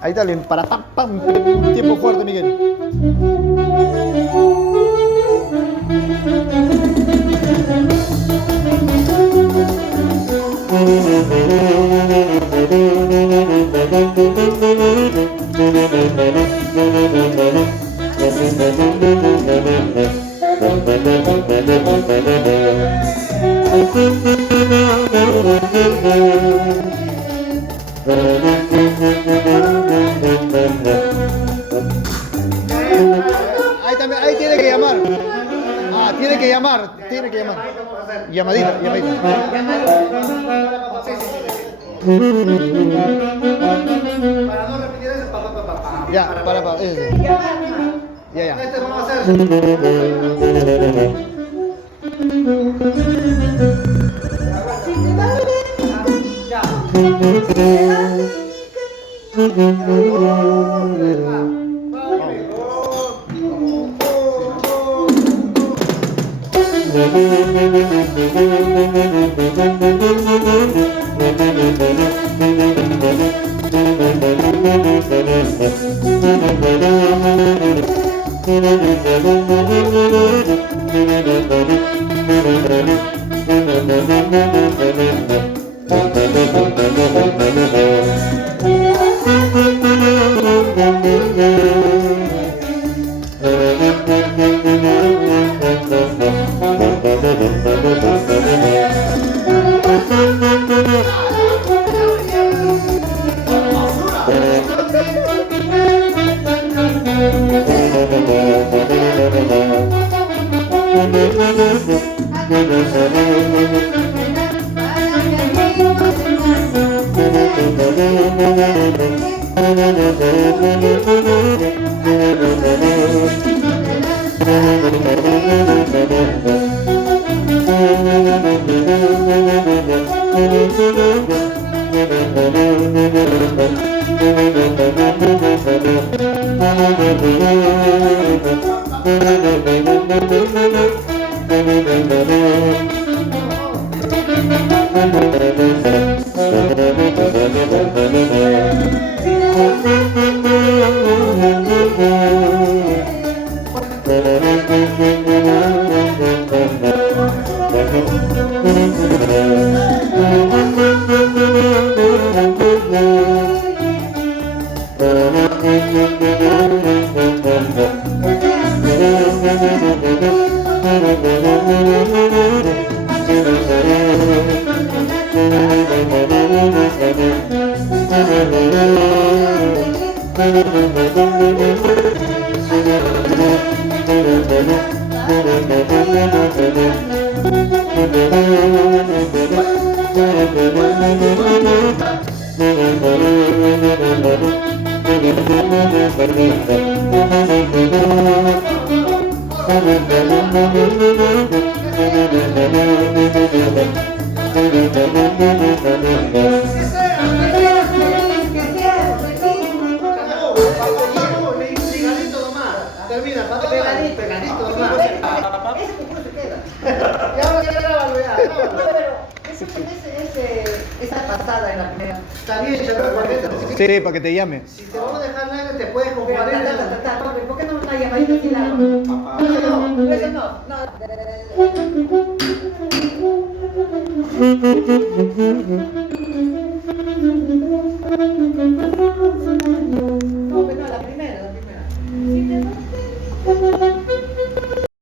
Ahí está, para pam, pam. Tiempo fuerte, Miguel. Ahí también, ahí tiene que llamar. Ah, tiene que llamar, tiene que llamar. Llamadita, llamadita. Para no repetir eso, Ya, para. Ya, ya. Este vamos a hacer. Ya. Termina, pegadito nomás. Ese cuculo se queda. Y ahora ya grábalo, ya, grábalo. Esa pasada en la primera. Está bien, chaval, Sí, para que te llame. si te vamos a dejar aire, te puedes con Pero, 40. ¿por qué no una llamadita así la hago? No, eso no.